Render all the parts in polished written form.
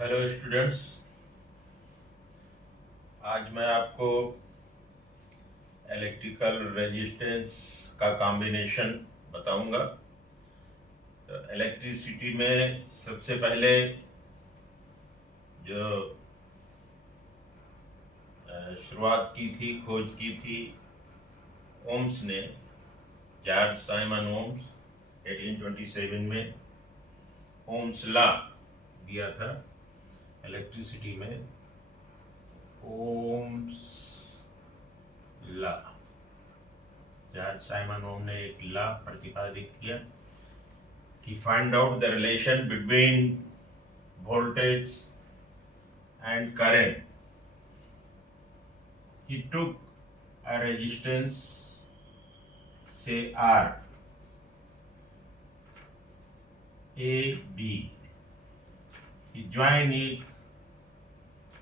Hello students. आज मैं आपको इलेक्ट्रिकल रेजिस्टेंस का कॉम्बिनेशन बताऊंगा। तो इलेक्ट्रिसिटी में सबसे पहले जो शुरुआत की थी, खोज की थी ओम्स ने, जॉर्ज साइमन ओम्स 1827 में ओम्स लॉ दिया था इलेक्ट्रिसिटी में। ओम्स लॉ, जॉर्ज साइमन ओम ने एक लॉ प्रतिपादित किया कि find out the relation between voltage and current. He took a resistance, say R, A, B. He joined it,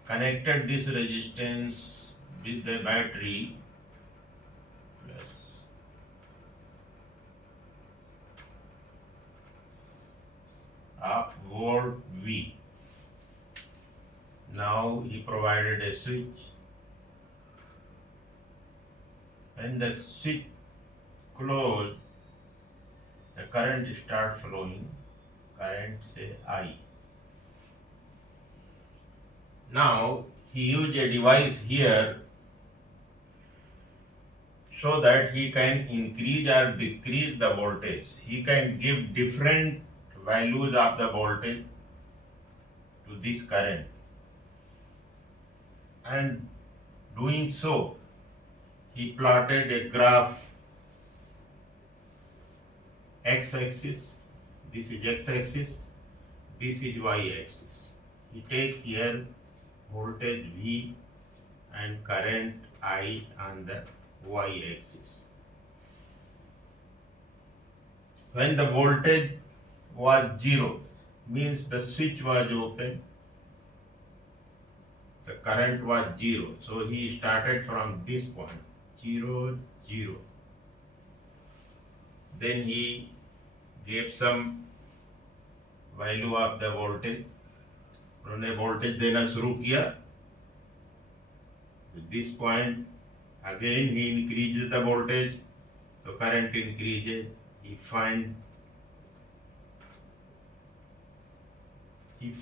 connected this resistance with the battery plus of volt V. Now he provided a switch. When the switch closed, the current start flowing. Current say I. Now he used a device here so that he can increase or decrease the voltage. He can give different values of the voltage to this current, and doing so he plotted a graph, x-axis, this is x-axis, this is y-axis. He take here voltage V and current I on the y-axis. When the voltage was zero, means the switch was open, the current was zero. So he started from this point, 0, 0. Then he gave some value of the voltage. उन्होंने voltage देना शुरू किया. At this point, again he increases the voltage, so current increases. He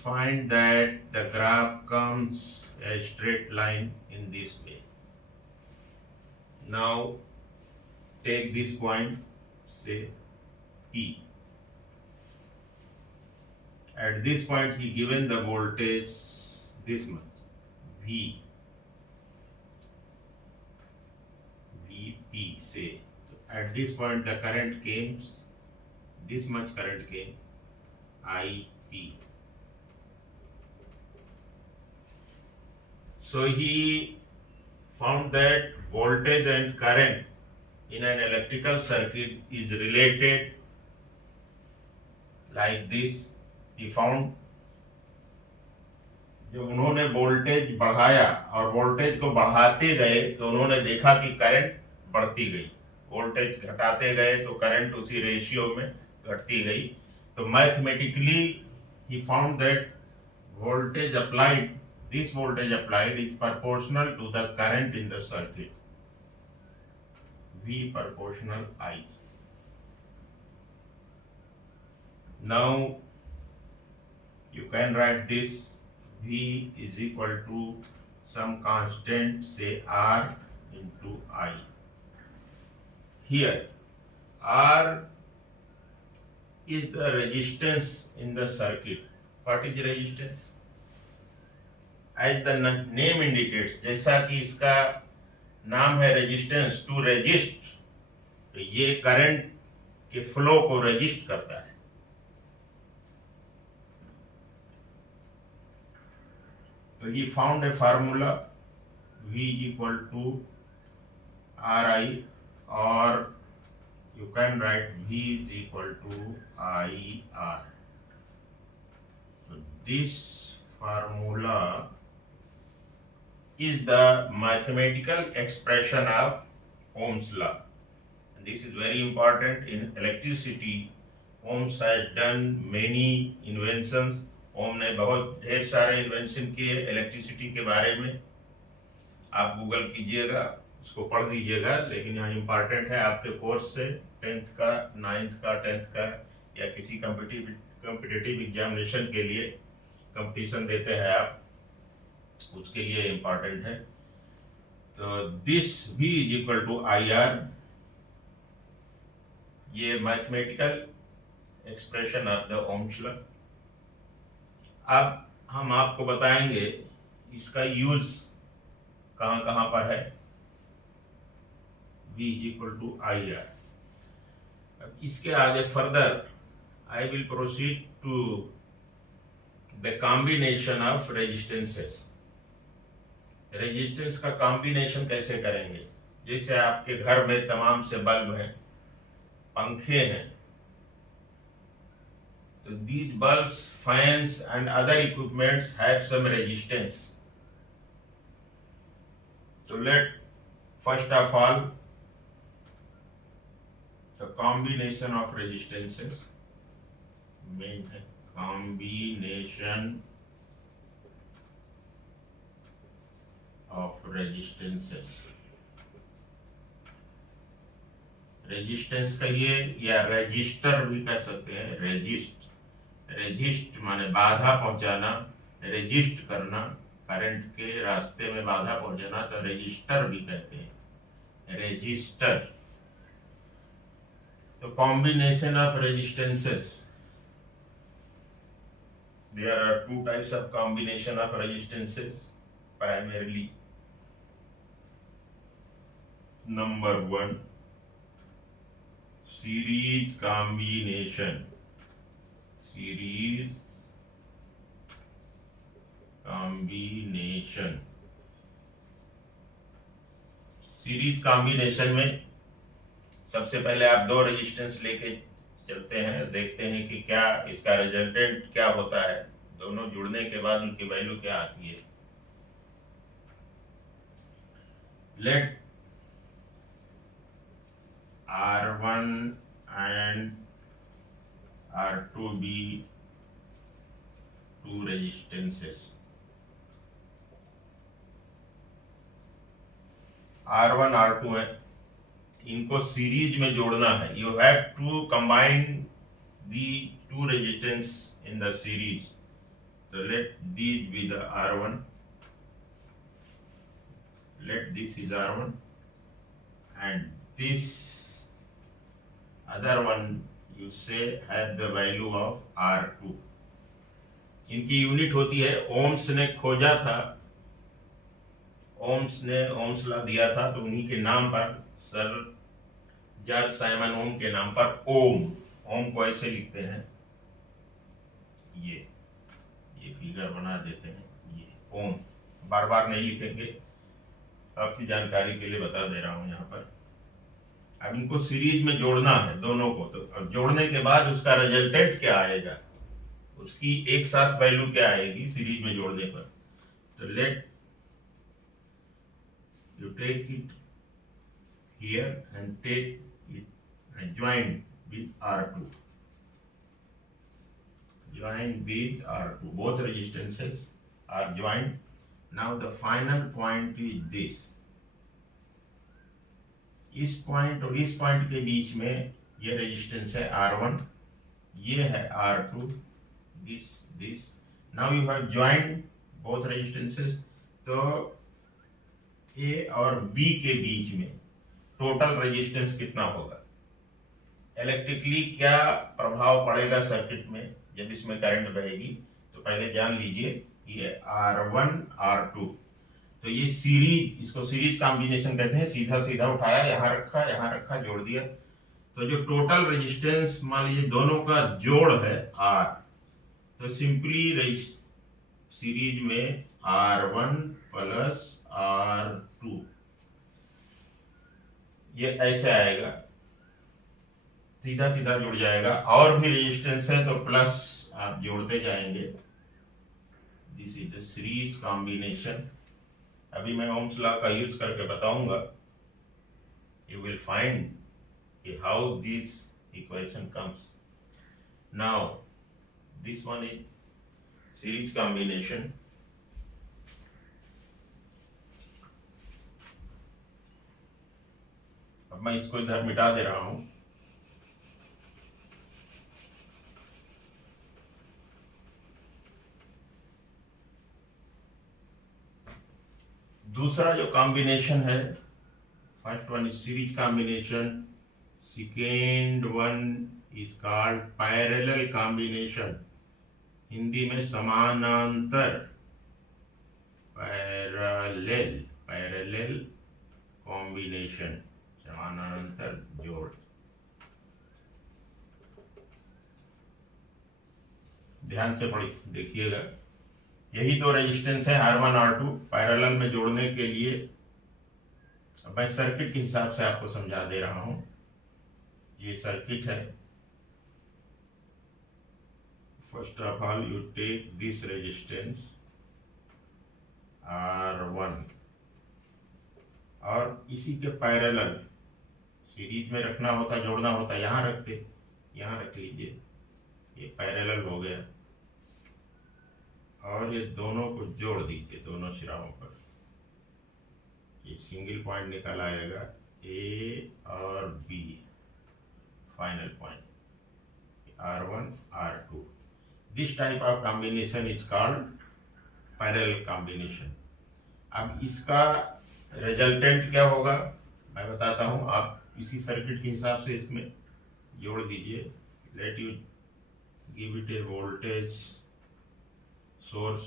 find that the graph comes a straight line in this way. Now take this point, say P. At this point he given the voltage this much, V, Vp say. So at this point the current came, this much current came, Ip. So he found that voltage and current in an electrical circuit is related like this. He found, जब उन्होंने voltage बढ़ाया और voltage को बढ़ाते गए तो उन्होंने देखा कि करंट बढ़ती गई, वोल्टेज घटाते गए तो करंट उसी रेशियो में घटती गई. तो mathematically he found that voltage applied, this voltage applied is proportional to the current in the circuit, V proportional I. Now you can write this, V is equal to some constant, say R into I. Here R is the resistance in the circuit. What is resistance? As the name indicates, जैसा कि इसका नाम है resistance, to resist, तो ये current के flow को resist करता है. तो he found a formula, V is equal to Ri, or you can write V is equal to IR. So this formula is the mathematical expression of Ohm's law. And this is very important in electricity. Ohm's has done many inventions ओम ने बहुत ढेर सारे invention किए electricity के बारे में। आप Google कीजिएगा, उसको पढ़ लीजिएगा, लेकिन यहाँ इम्पॉर्टेंट है आपके कोर्स से 10th का, 9th का, 10th का, या किसी कम्पिटिटिव एग्जामिनेशन के लिए कंपटीशन देते हैं आप, उसके लिए इम्पॉर्टेंट है। तो this V is equal to IR, ये mathematical expression of the Ohm's law. अब हम आपको बताएंगे इसका यूज कहाँ कहाँ पर है। V is equal to IR। अब इसके आगे further I will proceed to the combination of resistances. Resistance का कॉम्बिनेशन कैसे करेंगे? जैसे आपके घर में तमाम से बल्ब हैं, पंखे हैं, तो these bulbs, fans and other equipments have some resistance. So let first of all the combination of resistances, main है combination of resistances। रेजिस्टेंस कहिए या रजिस्टर भी कह सकते हैं। रेजिस्ट माने बाधा पहुंचाना, रेजिस्ट करना, करंट के रास्ते में बाधा पहुंचाना, तो रेजिस्टर भी कहते हैं, रेजिस्टर। तो combination of resistances, there are two types of combination of resistances primarily. Number 1, series combination. Series combination, series combination में सबसे पहले आप दो रेजिस्टेंस लेके चलते हैं, देखते हैं कि क्या इसका रिजल्टेंट क्या होता है, दोनों जुड़ने के बाद उनकी वैल्यू क्या आती है। Let R1 and R2 be two resistances। R1 R2 है, इनको सीरीज में जोड़ना है। You have to combine the two resistance in the series. तो let this be the R1, let this is R1 and this other one you say have the value of R2। इनकी unit होती है, ohms ने खोजा था, ohms ने Ohm's law दिया था, तो उन्हीं के नाम पर, सर जॉर्ज साइमन ओम के नाम पर ओम को ऐसे लिखते हैं, ये फिगर बना देते हैं, ये ओम, बार बार नहीं लिखेंगे, आपकी जानकारी के लिए बता दे रहा हूं यहाँ पर। अब इनको सीरीज में जोड़ना है दोनों को, तो अब जोड़ने के बाद उसका रिजल्टेंट क्या आएगा, उसकी एक साथ वैल्यू क्या आएगी सीरीज में जोड़ने पर। तो let you take it here and take it and join with R2, join with R2, both resistances are joined। now the final point is this, इस पॉइंट और इस पॉइंट के बीच में ये रेजिस्टेंस है R1, ये है R2, this now you have joined both resistances। तो A और B के बीच में टोटल रेजिस्टेंस कितना होगा, इलेक्ट्रिकली क्या प्रभाव पड़ेगा सर्किट में जब इसमें करंट बहेगी। तो पहले जान लीजिए ये R1 R2, तो ये सीरीज, इसको सीरीज कॉम्बिनेशन कहते हैं। सीधा सीधा उठाया, यहाँ रखा, जोड़ दिया, तो जो टोटल रेजिस्टेंस मान लीजिए दोनों का जोड़ है R, तो सिंपली सीरीज में R1 प्लस R2 ये ऐसे आएगा, सीधा सीधा जुड़ जाएगा। और भी रेजिस्टेंस है तो प्लस आप जोड़ते जाएंगे। This is the series combination. अभी मैं ओम्स लॉ का यूज करके बताऊंगा, you will find how this equation comes. Now this one is series combination. अब मैं इसको इधर मिटा दे रहा हूं। दूसरा जो कॉम्बिनेशन है, first one is series combination, second one is called parallel combination, Hindi में समानांतर, पैरेलल, पैरेलल कॉम्बिनेशन, समानांतर जोड़। ध्यान से पढ़िए, देखिएगा, यही दो रेजिस्टेंस है R1 R2 पैरेलल में जोड़ने के लिए। अब मैं सर्किट के हिसाब से आपको समझा दे रहा हूं। ये सर्किट है। First of all you take this resistance R1 और इसी के पैरेलल, सीरीज में रखना होता, जोड़ना होता, यहां रखते, यहां रख लीजिए, ये पैरेलल हो गया, और ये दोनों को जोड़ दीजिए दोनों सिराओं पर। ये सिंगल पॉइंट निकल आएगा, ए और B, final point R1 R2। This type of combination is called parallel combination. अब इसका रिजल्टेंट क्या होगा मैं बताता हूं, आप इसी सर्किट के हिसाब से इसमें जोड़ दीजिए। Let you give it A voltage source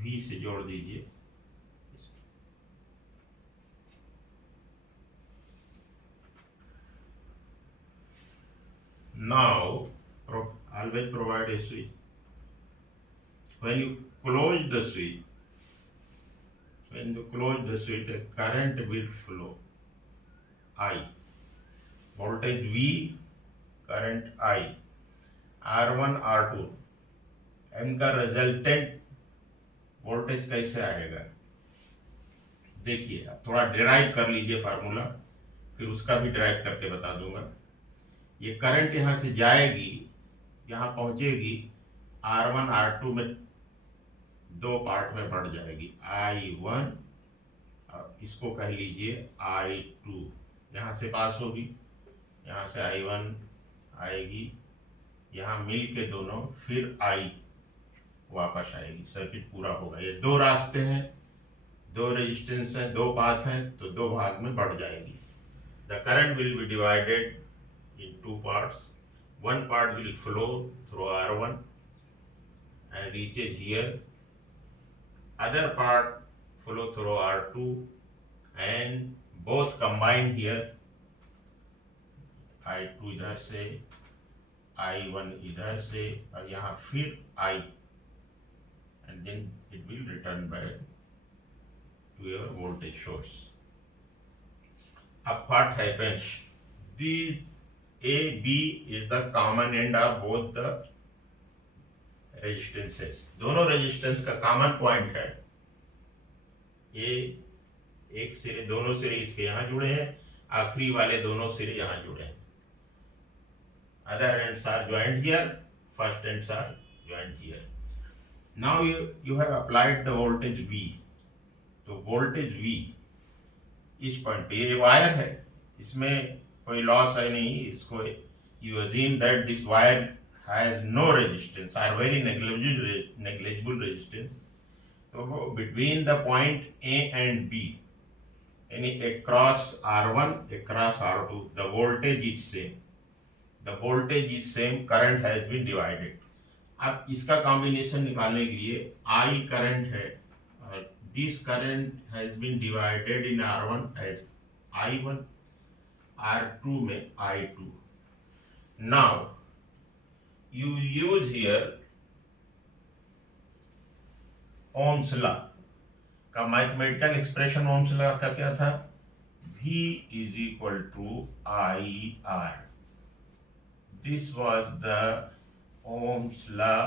V से जोड़ दीजिए। Now always provide a switch. When you close the switch, a current will flow, I, voltage V, current I, R1 R2, इनका रिजल्टेंट वोल्टेज कैसे आएगा देखिए। आप थोड़ा derive कर लीजिए फार्मूला, फिर उसका भी डिराइव करके बता दूंगा। ये करंट यहाँ से जाएगी, यहाँ पहुंचेगी, R1 R2 में दो पार्ट में बढ़ जाएगी, I1 और इसको कह लीजिए I2। यहाँ से पास होगी, यहाँ से I1 आएगी, यहाँ मिल के दोनों, फिर I वापस आएगी, सर्किट पूरा होगा। ये दो रास्ते हैं, दो रेजिस्टेंस हैं, दो पाथ हैं, तो दो भाग में बढ़ जाएगी। The current will be divided in two parts. One part will flow through R1 and reaches here. Other part flow through R2 and both combine here. I2 इधर से, I1 इधर से, और यहाँ फिर I, and then it will return back to your voltage source. अब what happens? These A, B is the common end of both the resistances. दोनों resistance का कॉमन पॉइंट है। A एक सिरे, दोनों सिरे इसके यहाँ जुड़े हैं, आखिरी वाले दोनों सिरे यहाँ जुड़े हैं। Other ends are joined here, first ends are joined here. Now you have applied the voltage V. तो voltage V इस पॉइंट पे, ये वायर है, इसमें कोई लॉस है नहीं, इसको you assume that this wire has no resistance or very negligible resistance. तो between the point A and B, यानी across R1 across R2, the voltage is same. The voltage is same, current has been divided. अब इसका combination निकालने के लिए I current है, और this current has been divided in R1 as I1, R2 में I2. Now you use here Ohm's law का mathematical expression. Ohm's law का क्या था? V is equal to IR. This was the Ohm's law.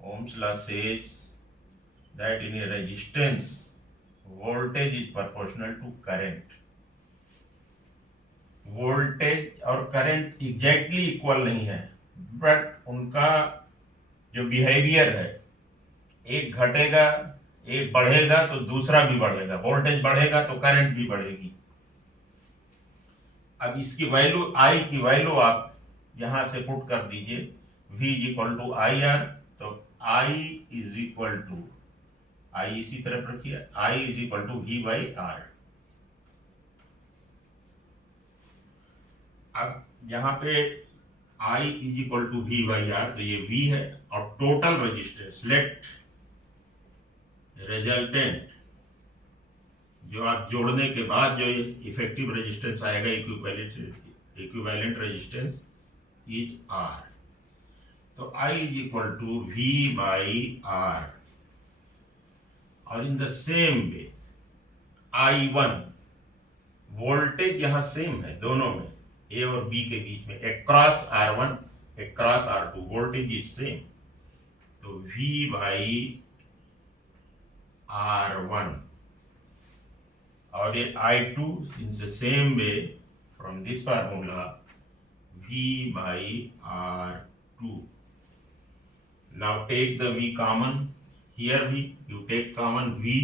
Ohm's law says that in a resistance, voltage is proportional to current. Voltage और current exactly equal नहीं है, but उनका जो behaviour है एक घटेगा, एक बढ़ेगा तो दूसरा भी बढ़ेगा, वोल्टेज बढ़ेगा तो करंट भी बढ़ेगी। अब इसकी वैल्यू आई की वैल्यू आप यहां से पुट कर दीजिए, V is equal to I R. तो I is equal to, I इसी तरफ रखिए, I is equal to V by R. अब यहाँ पे I is equal to V by R, तो ये V है, और टोटल रेजिस्टेंस लेट रिजल्टेंट, जो आप जोड़ने के बाद जो इफेक्टिव रेजिस्टेंस आएगा, इक्विवेलेंट रेजिस्टेंस इज R। तो I is equal to V by R. और in the same way I1, voltage यहां सेम है दोनों में, A और B के बीच में, across R1 across R2, voltage is same. तो V बाई R1, और ये I2 in the same way from this formula, V by R2। Now take the V common. Here you take common V,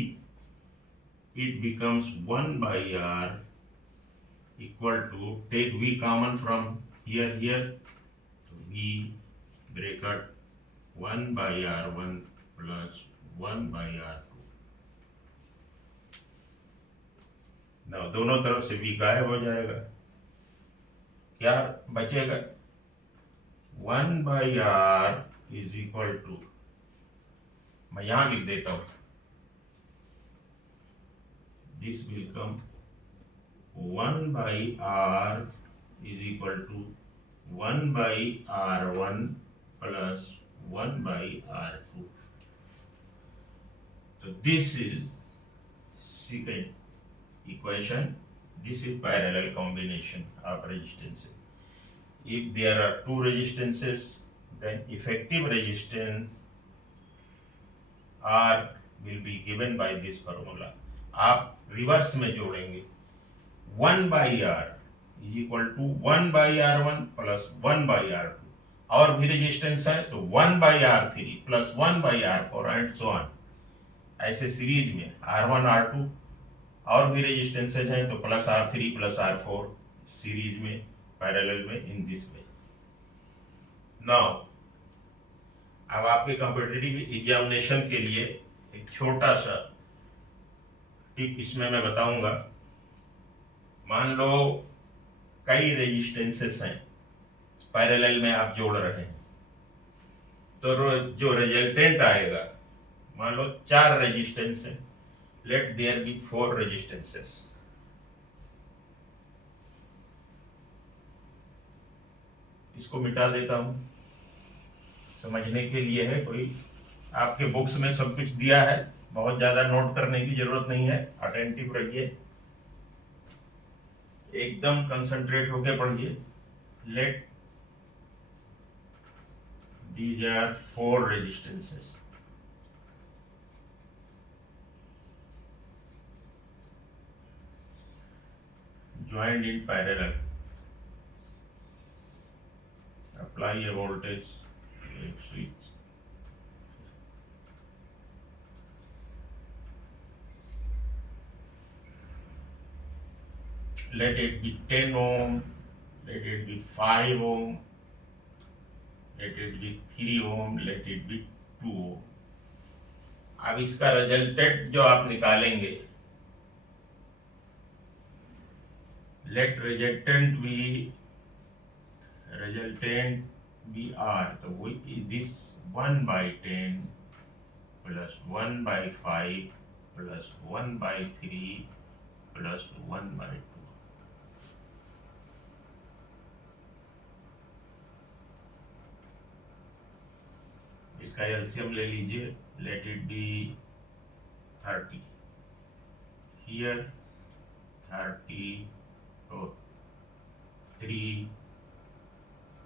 it becomes 1 by R equal to, take V common from here, so V bracket 1 by R1 plus 1 by R2। Now दोनों तरफ से V गायब हो जाएगा, क्या बचेगा? 1 by R is equal to, मैं यहां लिख देता हूं, this will come 1 by R is equal to 1 by R1 plus 1 by R2। तो this is second equation, this is parallel combination of resistances. If there are two resistances, then effective resistance R will be given by this formula। आप reverse में जोड़ेंगे, 1 by R is equal to 1 by R1 plus 1 by R2। और भी resistance है तो 1 by R3 plus 1 by R4 and so on। ऐसे series में R1 R2 और भी रेजिस्टेंसेज हैं तो plus R3 plus R4 series में, पैरेलल में, इन दिस वे। नाउ अब आपके कॉम्पिटिटिव एग्जामिनेशन के लिए एक छोटा सा टिप इसमें मैं बताऊंगा। मान लो कई रेजिस्टेंसेस हैं, पैरेलल में आप जोड़ रहे हैं, तो जो रिजल्टेंट आएगा, मान लो 4 रेजिस्टेंस है, लेट देयर बी 4 रेजिस्टेंसेस। इसको मिटा देता हूं, समझने के लिए है, कोई आपके बुक्स में सब कुछ दिया है, बहुत ज्यादा नोट करने की जरूरत नहीं है, अटेंटिव रहिए, एकदम कंसंट्रेट होके पढ़िए। Let these are 4 resistances, joined in parallel, apply a voltage switch, let it be 10 ohm, let it be 5 ohm, let it be 3 ohm, let it be 2 ohm। अब इसका रिजल्टेंट जो आप निकालेंगे, let resultant be R, तो वो this 1 by 10 plus 1 by 5 plus 1 by 3 plus 1 by 2। इसका LCM ले लीजिए, let it be 30, here 30, तो 3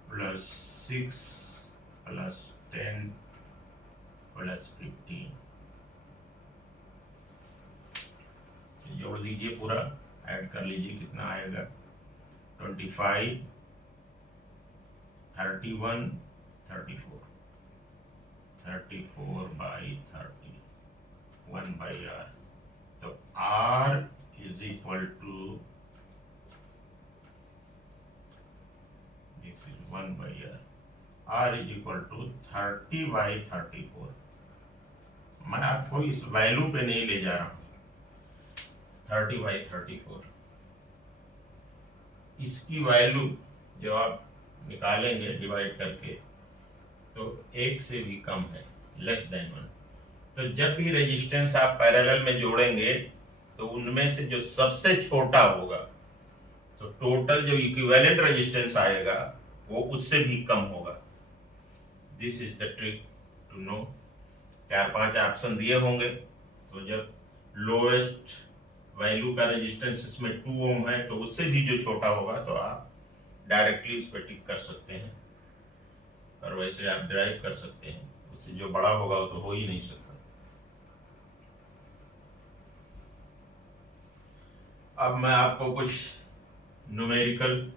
plus 6 plus 10 plus 15, जोड़ दीजिए, पूरा ऐड कर लीजिए, कितना आएगा? 25, 31, 34, 34/30 1/r। तो R is equal to this is 1/r। R is equal to 30/34। मैं आपको इस वैल्यू पे नहीं ले जा रहा हूं। 30/34 इसकी वैल्यू जो आप निकालेंगे डिवाइड करके तो 1 से भी कम है, लेस देन 1। तो जब भी रेजिस्टेंस आप पैरेलल में जोड़ेंगे तो उनमें से जो सबसे छोटा होगा तो टोटल जो इक्विवेलेंट रेजिस्टेंस आएगा वो उससे भी कम होगा। This is the trick to know. 4-5 option दिए होंगे, तो जब लोएस्ट वैल्यू का रेजिस्टेंस इसमें 2 ओम है तो उससे भी जो छोटा होगा तो आप डायरेक्टली उस पर टिक कर सकते हैं, और वैसे आप ड्राइव कर सकते हैं। उससे जो बड़ा होगा वो तो हो ही नहीं सकता। अब मैं आपको कुछ न्यूमेरिकल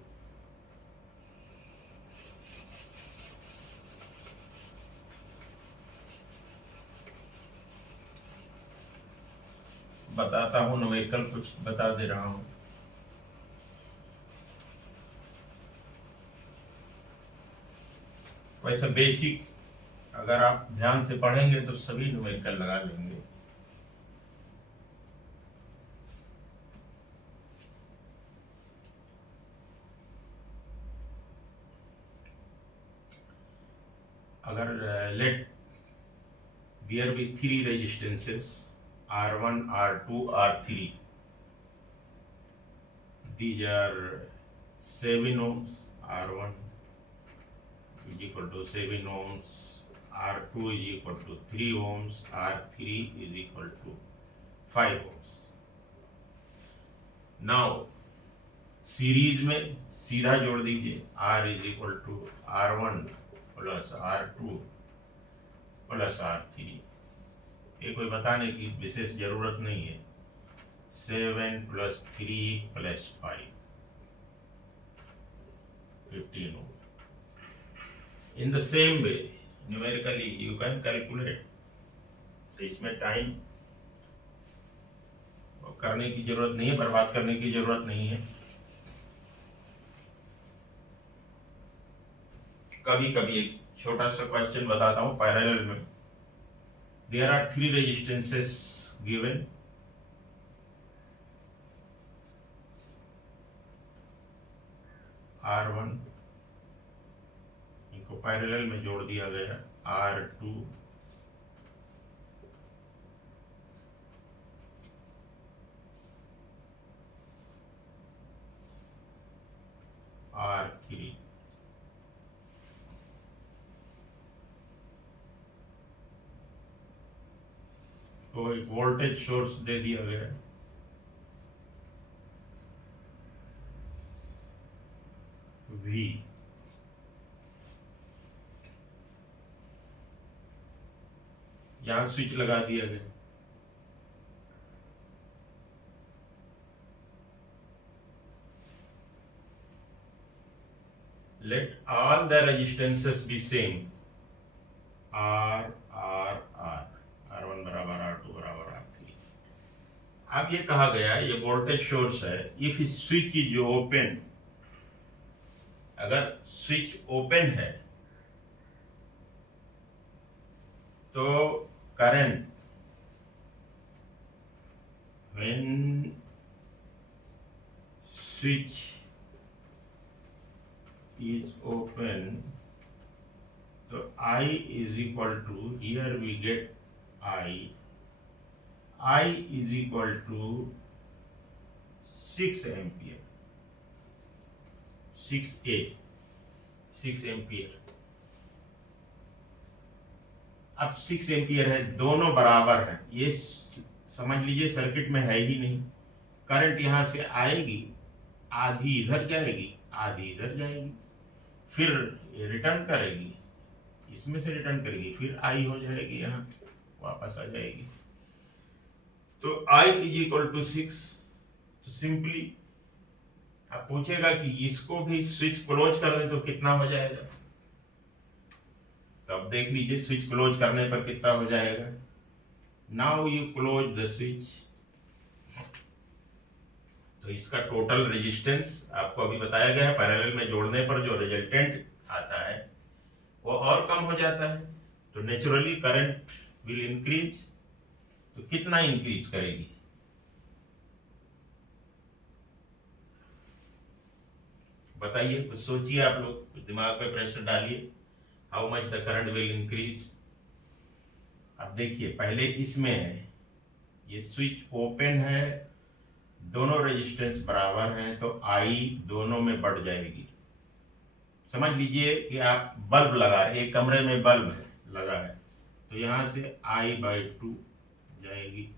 बताता हूं, न्यूमेरिकल कुछ बता दे रहा हूं। वैसे बेसिक अगर आप ध्यान से पढ़ेंगे तो सभी न्यूमेरिकल लगा लेंगे। अगर let there be 3 resistances R1, R2, R3, these are 7 ohms, R1 is equal to 7 ohms, R2 is equal to 3 ohms, R3 is equal to 5 ohms. Now series में सीधा जोड़ दीजिए, R is equal to R1 plus R2 plus R3। ये कोई बताने की विशेष जरूरत नहीं है। 7 + 3 + 5 15 ohm। In the same way numerically you can calculate। तो इसमें टाइम करने की जरूरत नहीं है, बर्बाद करने की जरूरत नहीं है। कभी कभी एक छोटा सा क्वेश्चन बताता हूं पैरेलल में। There are 3 resistances given। R1 इनको पैरेलल में जोड़ दिया गया, R2 R3। तो एक वोल्टेज सोर्स दे दिया गया है, V। यहां स्विच लगा दिया गया। Let all the resistances be same। R R R, R1 बराबर R2 बराबर R3। अब ये कहा गया ये वोल्टेज सोर्स है। इफ स्विच इज ओपन, अगर स्विच ओपन है तो current when switch is open, so I is equal to, here we get I is equal to 6 ampere, 6A, 6 ampere. अब 6 एम्पियर है, दोनों बराबर हैं। ये समझ लीजिए सर्किट में है ही नहीं। करंट यहां से आएगी, आधी इधर जाएगी, आधी इधर जाएगी, फिर ये रिटर्न करेगी, इसमें से रिटर्न करेगी, फिर आई हो जाएगी, यहाँ वापस आ जाएगी। तो I इज इक्वल टू 6। तो सिंपली अब पूछेगा कि इसको भी स्विच क्लोज कर दें तो कितना हो जाएगा। तो अब देख लीजिए स्विच क्लोज करने पर कितना हो जाएगा। Now you close the switch. तो इसका टोटल रेजिस्टेंस आपको अभी बताया गया है, पैरेलल में जोड़ने पर जो रिजल्टेंट आता है वो और कम हो जाता है। तो नेचुरली करंट विल इंक्रीज। तो कितना इंक्रीज करेगी? बताइए, कुछ सोचिए आप लोग, कुछ दिमाग पे प्रेशर डालिए। How much the current will increase? अब देखिए पहले इसमें है, ये स्विच ओपन है, दोनों रेजिस्टेंस बराबर हैं, तो आई दोनों में बढ़ जाएगी। समझ लीजिए कि आप बल्ब लगा रहे, एक कमरे में बल्ब है लगा है, तो यहां से I/2 जाएगी।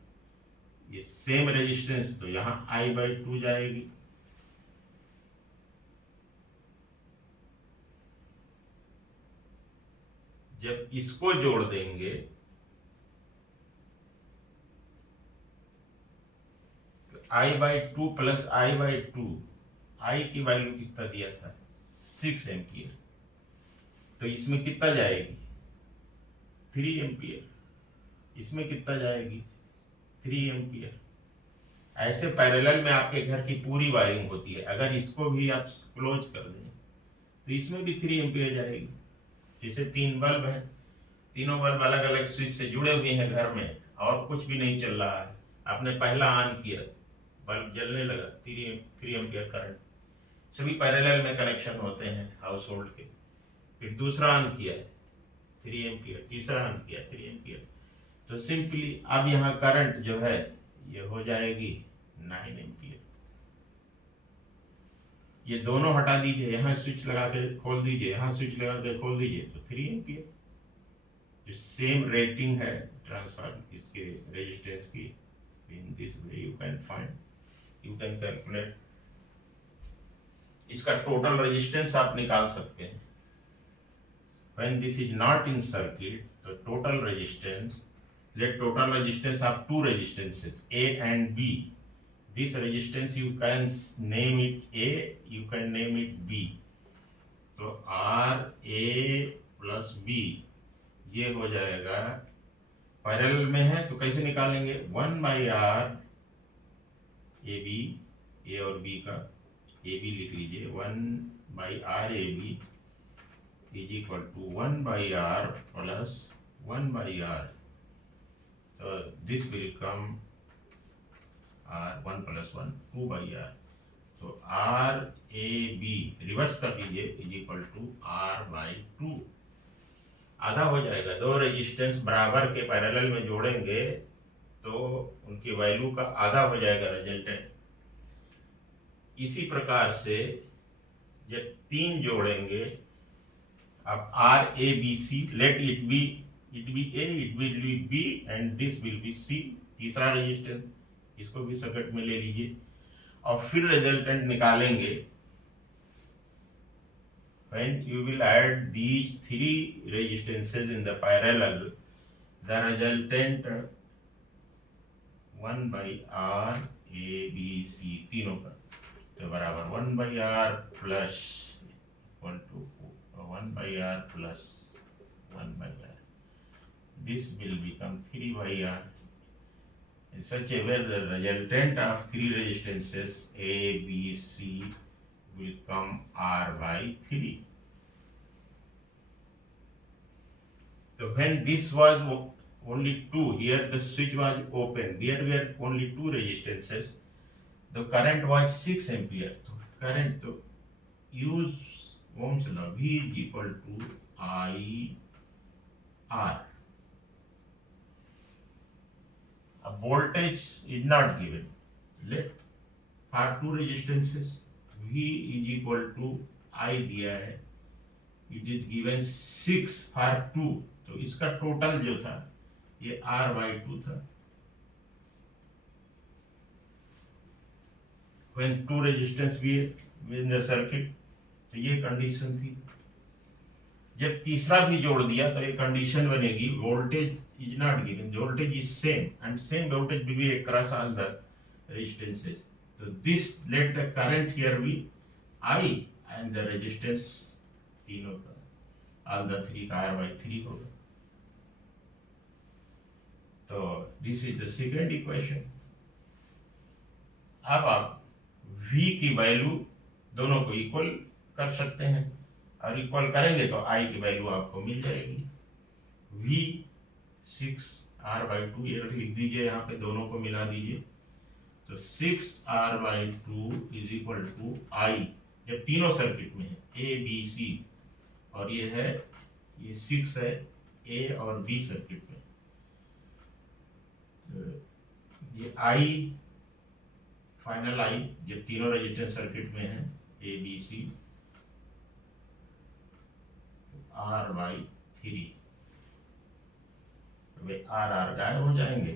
ये सेम रेजिस्टेंस तो यहां I/2 जाएगी। जब इसको जोड़ देंगे तो I/2 प्लस I/2, I की वैल्यू कितना दिया था? 6 एम्पियर। तो इसमें कितना जाएगी? 3 एम्पियर। इसमें कितना जाएगी? 3 एम्पियर। ऐसे पैरेलल में आपके घर की पूरी वायरिंग होती है। अगर इसको भी आप क्लोज कर दें तो इसमें भी 3 एम्पियर जाएगी। जैसे 3 बल्ब है, तीनों बल्ब अलग अलग स्विच से जुड़े हुए हैं घर में, और कुछ भी नहीं चल रहा है। आपने पहला ऑन किया, बल्ब जलने लगा, 3 एम्पियर करंट। सभी पैरेलल में कनेक्शन होते हैं हाउस होल्ड के। फिर दूसरा ऑन किया, 3 एम्पियर। तीसरा ऑन किया, 3 एम्पियर। तो सिंपली अब यहाँ करंट जो है ये हो जाएगी 9 एम्पियर। ये दोनों हटा दीजिए, यहाँ स्विच लगा के खोल दीजिए, यहाँ स्विच लगा के खोल दीजिए, तो 3 एम्पियर। जो सेम रेटिंग है ट्रांसफार्मर इसके रेजिस्टेंस की, in this way you can find, you can calculate. इसका टोटल रेजिस्टेंस आप निकाल सकते हैं। When this is not in circuit, the total resistance, let total resistance of two resistances A and B. This resistance you can name it A, you can name it B. तो R A plus B ये हो जाएगा, parallel में है तो कैसे निकालेंगे? 1/R A B, ए और बी का ए बी लिख लीजिए, 1/R A B is equal to 1/R plus 1/R. So this will come R 1 plus 1 2/R. So R A B reverse कर दीजिए is equal to R/2। आधा हो जाएगा। दो रेजिस्टेंस बराबर के पैरेलल में जोड़ेंगे तो उनकी वैल्यू का आधा हो जाएगा रिजल्टेंट। इसी प्रकार से जब 3 जोड़ेंगे, अब R A B C, let it be A, it will be B and this will be C, तीसरा रेजिस्टेंस, इसको भी सर्किट में ले लीजिए और फिर रिजल्टेंट निकालेंगे। When you will add these 3 resistances in the parallel, the resultant 1/R A B C तीनों का तो बराबर 1/R plus equal to 1/R plus 1/R. This will become 3/R. In such a way, the resultant of 3 resistances A, B, C will come R/3. So when this was only 2, here the switch was open, there were only 2 resistances, the current was 6 ampere. So current to use Ohm's law, V is equal to I/R. A voltage is not given. Let for 2 resistances V is equal to I दिया है, it is given 6 for 2, तो इसका total जो था ये R/2 था। When 2 resistance भी in the circuit, तो ये कंडीशन थी। जब तीसरा भी जोड़ दिया तो ये कंडीशन बनेगी, voltage is not given, the voltage is same and same voltage will be across all the resistances. So this let the current here be I and the resistance तीनों का ऑल द थ्री का r/3 होगा। तो this is the second equation. अब आप v की value दोनों को इक्वल कर सकते हैं, और इक्वल करेंगे तो i की वैल्यू आपको मिल जाएगी। v 6r/2 ये लिख दीजिए, यहाँ पे दोनों को मिला दीजिए। तो 6r/2 is equal to i, जब तीनों सर्किट में है a b c, और ये है, ये 6 है a और b सर्किट में। तो ये i फाइनल i जब तीनों रेजिस्टेंस सर्किट में है a b c r/3, way r गायब हो जाएंगे,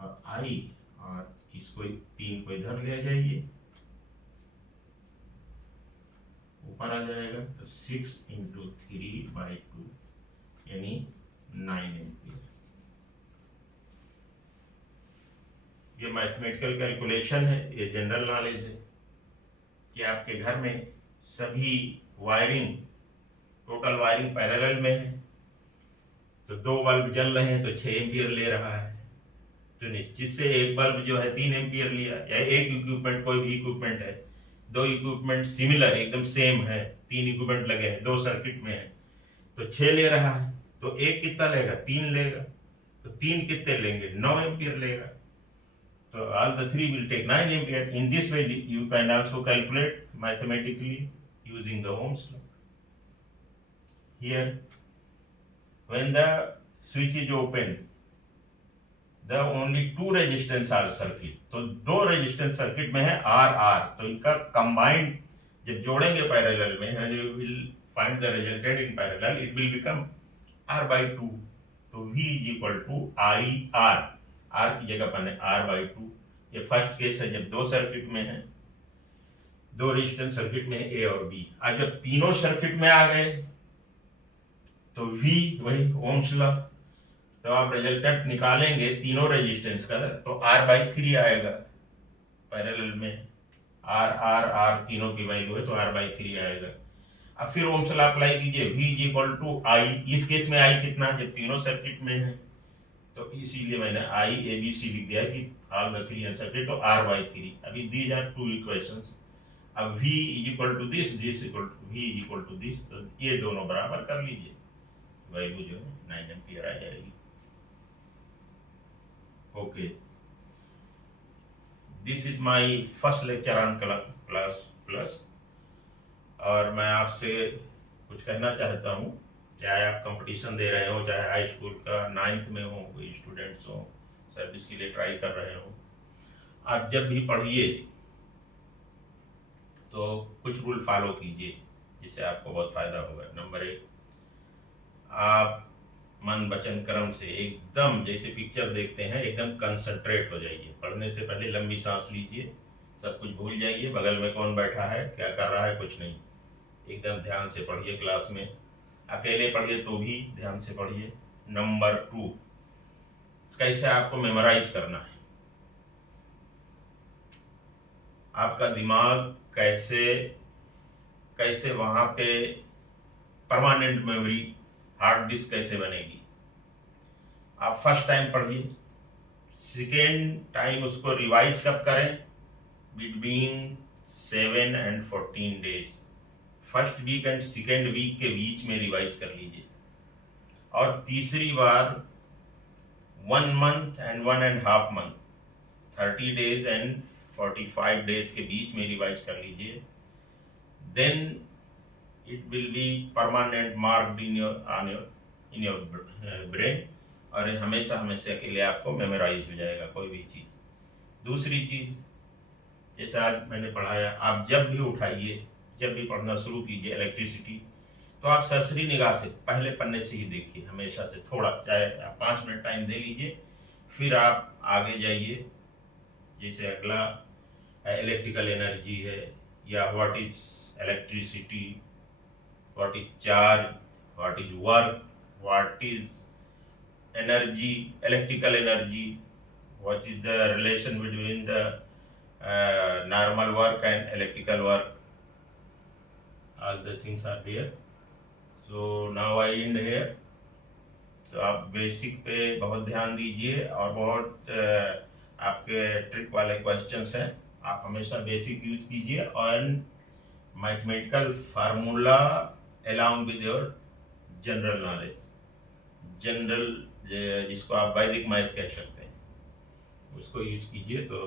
और i और इसको 3 को इधर ले जाइए, ऊपर आ जाएगा। तो 6 × 3/2 यानी 9 एम्पियर। ये मैथमेटिकल कैलकुलेशन है, ये जनरल नॉलेज है कि आपके घर में सभी वायरिंग, टोटल वायरिंग पैरेलल में है, तो 2 बल्ब जल रहे हैं तो 6 एम्पियर ले रहा है। तो निश्चित से एक बल्ब जो है 3 एम्पियर लिया, या एक इक्विपमेंट, कोई भी इक्विपमेंट है, 2 इक्विपमेंट सिमिलर एकदम सेम है, 3 इक्विपमेंट लगे हैं 2 सर्किट में है, तो 6 ले रहा है, तो एक कितना लेगा, 3 लेगा, तो 3 कितने लेंगे, 9 एम्पियर लेगा। तो all the three will take 9 ampere. In this way you can also calculate mathematically using the Ohm's law. Here when the switch is open, the only 2 resistance are circuit, तो 2 resistance circuit में है R, तो इनका combined जब जोड़ेंगे parallel में, and you will find the resultant in parallel, it will become R/2। तो V is equal to IR, R की जगह पर है R/2। ये फर्स्ट केस है जब 2 सर्किट में है, 2 रेजिस्टेंस सर्किट में है A और B। आज जब तीनों सर्किट में आ गए तो V वही ओम्स लॉ, तो आप रिजल्टेंट निकालेंगे तीनों रेजिस्टेंस का, तो R/3 आएगा पैरेलल में, R तीनों की वैल्यू है तो R/3 आएगा। अब फिर ओम्स लॉ अप्लाई कीजिए, V is equal to I, इस केस में I कितना, जब तीनों सर्किट में है, तो इसीलिए मैंने I A B C लिख दिया कि ऑल द 3 सर्किट, तो R/3। अभी दीज आर 2 इक्वेशंस। अब V is equal to this, this equal to V is equal to this, तो ये दोनों बराबर कर लीजिए, वैल्यू जो है 9 एम्पियर आ जाएगी। Okay, this is my first lecture on class plus, और मैं आपसे कुछ कहना चाहता हूँ, चाहे आप कंपटीशन दे रहे हो, चाहे हाई स्कूल का 9th में हो, कोई स्टूडेंट्स हो, सर्विस के लिए ट्राई कर रहे हो, आप जब भी पढ़िए तो कुछ रूल फॉलो कीजिए, जिससे आपको बहुत फायदा होगा। नंबर 1, आप मन वचन कर्म से एकदम जैसे पिक्चर देखते हैं एकदम कंसंट्रेट हो जाइए। पढ़ने से पहले लंबी सांस लीजिए, सब कुछ भूल जाइए, बगल में कौन बैठा है, क्या कर रहा है, कुछ नहीं, एकदम ध्यान से पढ़िए। क्लास में अकेले पढ़िए तो भी ध्यान से पढ़िए। नंबर 2, कैसे आपको मेमोराइज करना है, आपका दिमाग कैसे वहाँ पे परमानेंट मेमोरी, हार्ड डिस्क कैसे बनेगी। आप फर्स्ट टाइम पढ़िए, सेकेंड टाइम उसको रिवाइज कब करें, between 7 and 14 days, first week and second week के बीच में रिवाइज कर लीजिए, और तीसरी बार 1 month and 1.5 month, 30 days and 45 days के बीच में रिवाइज कर लीजिए। Then it will be permanent marked in your brain, और हमेशा के लिए आपको मेमोराइज हो जाएगा कोई भी चीज़। दूसरी चीज़, जैसे आज मैंने पढ़ाया, आप जब भी उठाइए, जब भी पढ़ना शुरू कीजिए इलेक्ट्रिसिटी, तो आप सरसरी निगाह से पहले पन्ने से ही देखिए, हमेशा से थोड़ा, चाहे आप 5 मिनट टाइम दे लीजिए, फिर आप आगे जाइए। जैसे अगला इलेक्ट्रिकल एनर्जी है, या what is electricity, what is charge, what is work, what is energy, electrical energy, what is the relation between the normal work and electrical work, all the things are there, so now I and here. तो आप basic पे बहुत ध्यान दीजिए और बहुत आपके trick वाले क्वेश्चंस हैं, आप हमेशा बेसिक यूज कीजिए और mathematical formula along with your general knowledge, general जिसको आप वैदिक मैथ कह सकते हैं, उसको यूज कीजिए तो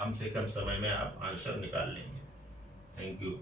कम से कम समय में आप आंसर निकाल लेंगे। Thank you.